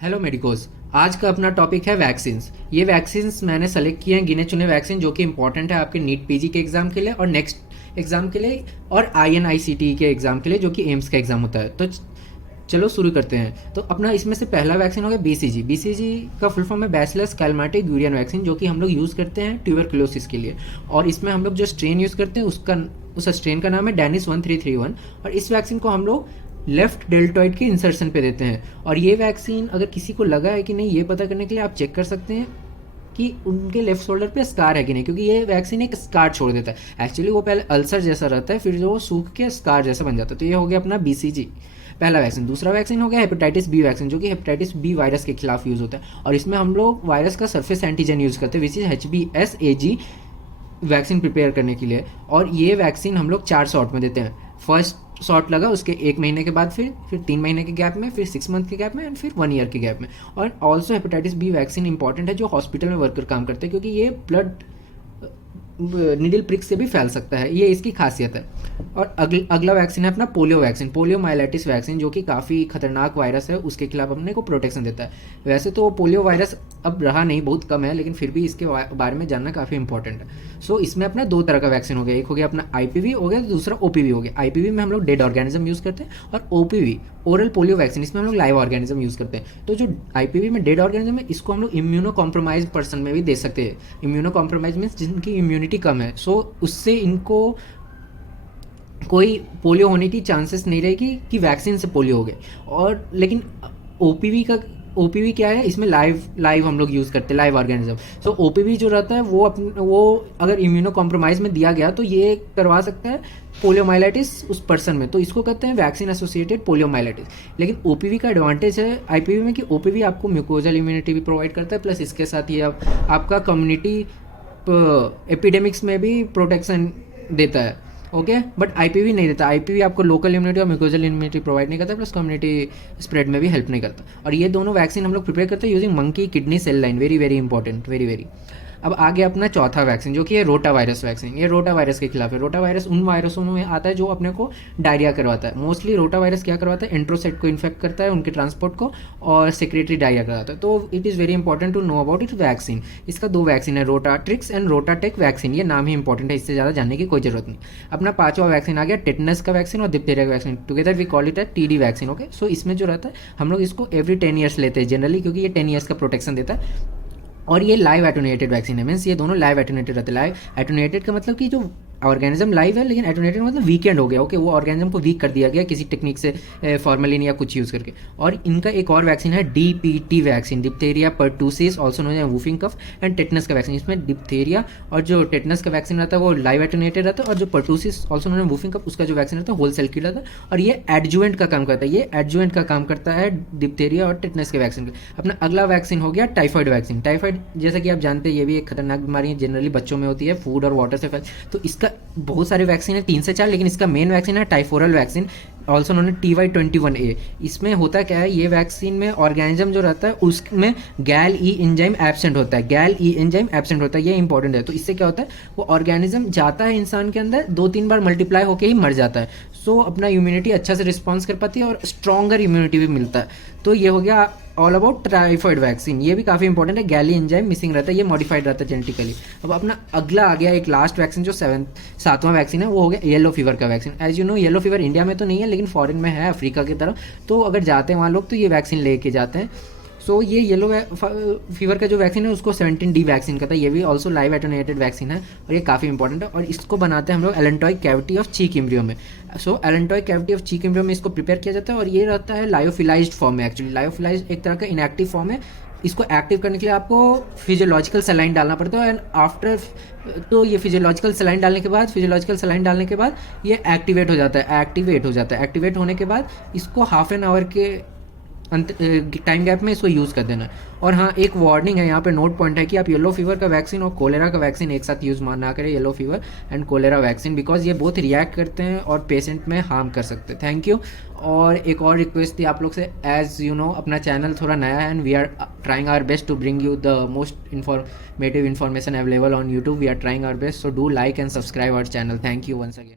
Hello medicos. आज का अपना टॉपिक है वैक्सीन्स। ये वैक्सीन्स मैंने सेलेक्ट किए हैं गिने चुने वैक्सीन जो कि इंपॉर्टेंट है आपके नीट पीजी के एग्जाम के लिए और नेक्स्ट एग्जाम के लिए और INICT के एग्जाम के लिए जो कि एम्स का एग्जाम होता है। तो चलो शुरू करते हैं। तो अपना इसमें से पहला वैक्सीन हो गया BCG। BCG का फुल फॉर्म है बैसिलस कैलमेटिक यूरियन वैक्सीन, जो कि हम लोग यूज़ करते हैं ट्यूबरकुलोसिस के लिए। और इसमें हम लोग जो स्ट्रेन यूज़ करते हैं उस स्ट्रेन का नाम है डेनिस 1331। और इस वैक्सीन को हम लोग लेफ्ट डेल्टॉइड के इंसर्शन पे देते हैं। और ये वैक्सीन अगर किसी को लगा है कि नहीं, ये पता करने के लिए आप चेक कर सकते हैं कि उनके लेफ्ट शोल्डर पे स्कार है कि नहीं, क्योंकि ये वैक्सीन एक स्कार छोड़ देता है। एक्चुअली वो पहले अल्सर जैसा रहता है, फिर जो वो सूख के स्कार जैसा बन जाता है। तो ये हो गया अपना BCG पहला वैक्सीन। दूसरा वैक्सीन हो गया हेपेटाइटिस बी वैक्सीन, जो कि हेपेटाइटिस बी वायरस के खिलाफ यूज़ होता है। और इसमें हम लोग वायरस का सरफेस एंटीजन यूज़ करते हैं, which is HBsAg vaccine prepare करने के लिए। और ये वैक्सीन हम लोग 4 शॉट में देते हैं। फर्स्ट शॉट लगा उसके 1 महीने के बाद, फिर 3 महीने के गैप में, फिर 6 मंथ के गैप में एंड फिर 1 ईयर के गैप में। और also hepatitis B vaccine important है जो हॉस्पिटल में वर्कर काम करते हैं, क्योंकि ये ब्लड निडल प्रिक से भी फैल सकता है, ये इसकी खासियत है। और अगला वैक्सीन है अपना पोलियो वैक्सीन, पोलियो माइलेटिस वैक्सीन, जो कि काफ़ी खतरनाक वायरस है, उसके खिलाफ अपने को प्रोटेक्शन देता है। वैसे तो पोलियो वायरस अब रहा नहीं, बहुत कम है, लेकिन फिर भी इसके बारे में जानना काफ़ी इंपॉर्टेंट है। सो इसमें अपना 2 तरह का वैक्सीन हो गया, एक हो गया अपना IPV हो गया, दूसरा OPV हो गया। IPV में हम लोग डेड ऑर्गेनिज्म यूज़ करते हैं और OPV ओरल पोलियो वैक्सीन, इसमें हम लोग लाइव ऑर्गेनिज्म यूज़ करते हैं। तो जो IPV में डेड ऑर्गेनिज्म है, इसको हम लोग इम्यूनो कॉम्प्रोमाइज पर्सन में भी दे सकते हैं। इम्यूनो कॉम्प्रोमाइज मीन्स जिनकी इम्यूनिटी कम है, सो उससे इनको कोई पोलियो होने की चांसेस नहीं रहेगी कि वैक्सीन से पोलियो हो गए। और लेकिन OPV क्या है, इसमें लाइव हम लोग यूज़ करते हैं, लाइव ऑर्गेनिज्म। सो OPV जो रहता है वो अगर इम्यूनो कॉम्प्रोमाइज़ में दिया गया तो ये करवा सकता है पोलियोमाइलाइटिस उस पर्सन में, तो इसको कहते हैं वैक्सीन एसोसिएटेड पोलियोमाइलाइटिस। लेकिन OPV का एडवांटेज है IPV में कि OPV आपको म्यूकोजल इम्यूनिटी भी प्रोवाइड करता है, प्लस इसके साथ ये आपका कम्युनिटी एपिडेमिक्स में भी प्रोटेक्शन देता है। ओके, बट IPV नहीं देता। IPV आपको लोकल इम्यूनिटी और म्यूकोजल इम्यूनिटी प्रोवाइड नहीं करता, प्लस कम्युनिटी स्प्रेड में भी हेल्प नहीं करता। और ये दोनों वैक्सीन हम लोग प्रिपेयर करते हैं using monkey kidney cell line, very very important, very. अब आगे अपना चौथा वैक्सीन, जो कि है रोटा वायरस वैक्सीन। ये रोटा वायरस के खिलाफ है। रोटा वायरस उन वायरसों में आता है जो अपने को डायरिया करवाता है। मोस्टली रोटा वायरस क्या करवाता है, एंट्रोसाइट को इन्फेक्ट करता है, उनके ट्रांसपोर्ट को, और सेक्रेटरी डायरिया करवाता है। तो it is very important to know about it vaccine. इसका 2 वैक्सीन है, रोटाट्रिक्स एंड रोटाटेक वैक्सीन। ये नाम ही इंपॉर्टेंट है, इससे ज़्यादा जानने की कोई जरूरत नहीं। अपना 5वां वैक्सीन आ गया टेटनस का वैक्सीन और डिप्थीरिया का vaccine. Together we call it a TD vaccine. Okay, so इसमें जो रहता है हम लोग इसको एवरी 10 ईयर्स लेते हैं जनरली, क्योंकि ये 10 ईयर्स का प्रोटेक्शन देता है। और ये लाइव एटोनेटेड वैक्सीन है, मीन्स ये दोनों लाइव एटोनेटेड रहते हैं। लाइव एटोनेटेड का मतलब कि जो ऑर्गेनिज्म लाइव है, लेकिन एटोनेटेड मतलब वीकेंड हो गया। ओके, वो ऑर्गेनिज्म को वीक कर दिया गया किसी टेक्निक से, फॉर्मेलिन या कुछ यूज़ करके। और इनका एक और वैक्सीन है DPT vaccine, diphtheria pertussis also known as whooping cough, and tetanus का वैक्सीन। इसमें डिप्थेरिया और जो टेटनस का वैक्सीन रहता है वो लाइव एटोनेटेड रहता है, और जो pertussis also known as whooping cough, उसका जो वैक्सीन रहता है होल सेल की रहता है। और ये एडजुवेंट का काम करता है, ये एडजुवेंट का काम करता है डिप्थेरिया और टेटनस के वैक्सीन के। अपना अगला वैक्सीन हो गया टाइफॉइड वैक्सीन। टाइफॉइड जैसा कि आप जानते हैं ये भी एक खतरनाक बीमारी है, जनरली बच्चों में होती है, फूड और वाटर से फैल। तो इसका बहुत सारे वैक्सीन है, 3 से 4, लेकिन इसका मेन वैक्सीन है टाइफोरल वैक्सीन, ऑल्सो नोन TY21A। इसमें होता क्या है, ये वैक्सीन में ऑर्गेनिज्म जो रहता है उसमें गैल ई एंजाइम एब्सेंट होता है, गैल ई एंजाइम एब्सेंट होता है, ये इंपॉर्टेंट है। तो इससे क्या होता है, वो ऑर्गेनिज्म जाता है इंसान के अंदर, 2-3 बार मल्टीप्लाई होकर ही मर जाता है। सो अपना इम्यूनिटी अच्छा से रिस्पॉन्स कर पाती है और स्ट्रॉन्गर इम्यूनिटी भी मिलता है। तो ये हो गया ऑल अबाउट टाइफॉइड वैक्सीन। ये भी काफ़ी इंपॉर्टेंट है, गैली एंजाइम मिसिंग रहता है, ये मॉडिफाइड रहता है जेनेटिकली। अब अपना अगला आ गया एक लास्ट वैक्सीन, जो 7वां वैक्सीन है, वो हो गया येलो फीवर का vaccine. As you know yellow fever India में तो नहीं है, लेकिन फॉरेन में है, अफ्रीका की तरफ। तो अगर जाते हैं वहाँ लोग तो ये वैक्सीन लेके जाते हैं। सो ये येलो फीवर का जो वैक्सीन है उसको 17D वैक्सीन कहता है। ये भी ऑल्सो लाइव एटोनेटेड वैक्सीन है और ये काफ़ी इंपॉर्टेंट है। और इसको बनाते हैं हम लोग एलेंटॉइक कैविटी ऑफ चीक एम्ब्रियो में। सो एलेंटॉइक कैविटी ऑफ चीक एम्ब्रियो में इसको प्रिपेयर किया जाता है, और ये रहता है लायोफिलाइज्ड फॉर्म में। एक्चुअली लायोफिलाइज्ड एक तरह का इनएक्टिव फॉर्म है। इसको एक्टिव करने के लिए आपको फिजियोलॉजिकल सलाइन डालना पड़ता है, एंड आफ्टर तो ये फिजियोलॉजिकल सलाइन डालने के बाद ये एक्टिवेट हो जाता है। एक्टिवेट होने के बाद इसको हाफ एन आवर के टाइम गैप में इसको यूज़ कर देना है। और हाँ, एक वार्निंग है यहाँ पे, नोट पॉइंट है कि आप येलो फीवर का वैक्सीन और कोलेरा का वैक्सीन एक साथ यूज़ ना करें, yellow fever and cholera vaccine, because ये बहुत रिएक्ट करते हैं और पेशेंट में हार्म कर सकते हैं। Thank you. और एक और रिक्वेस्ट थी आप लोग से, एज यू नो अपना चैनल थोड़ा नया है and we are trying our best to bring you the most informative information available on YouTube. We are trying our best, so do like and subscribe our channel. Thank you once again.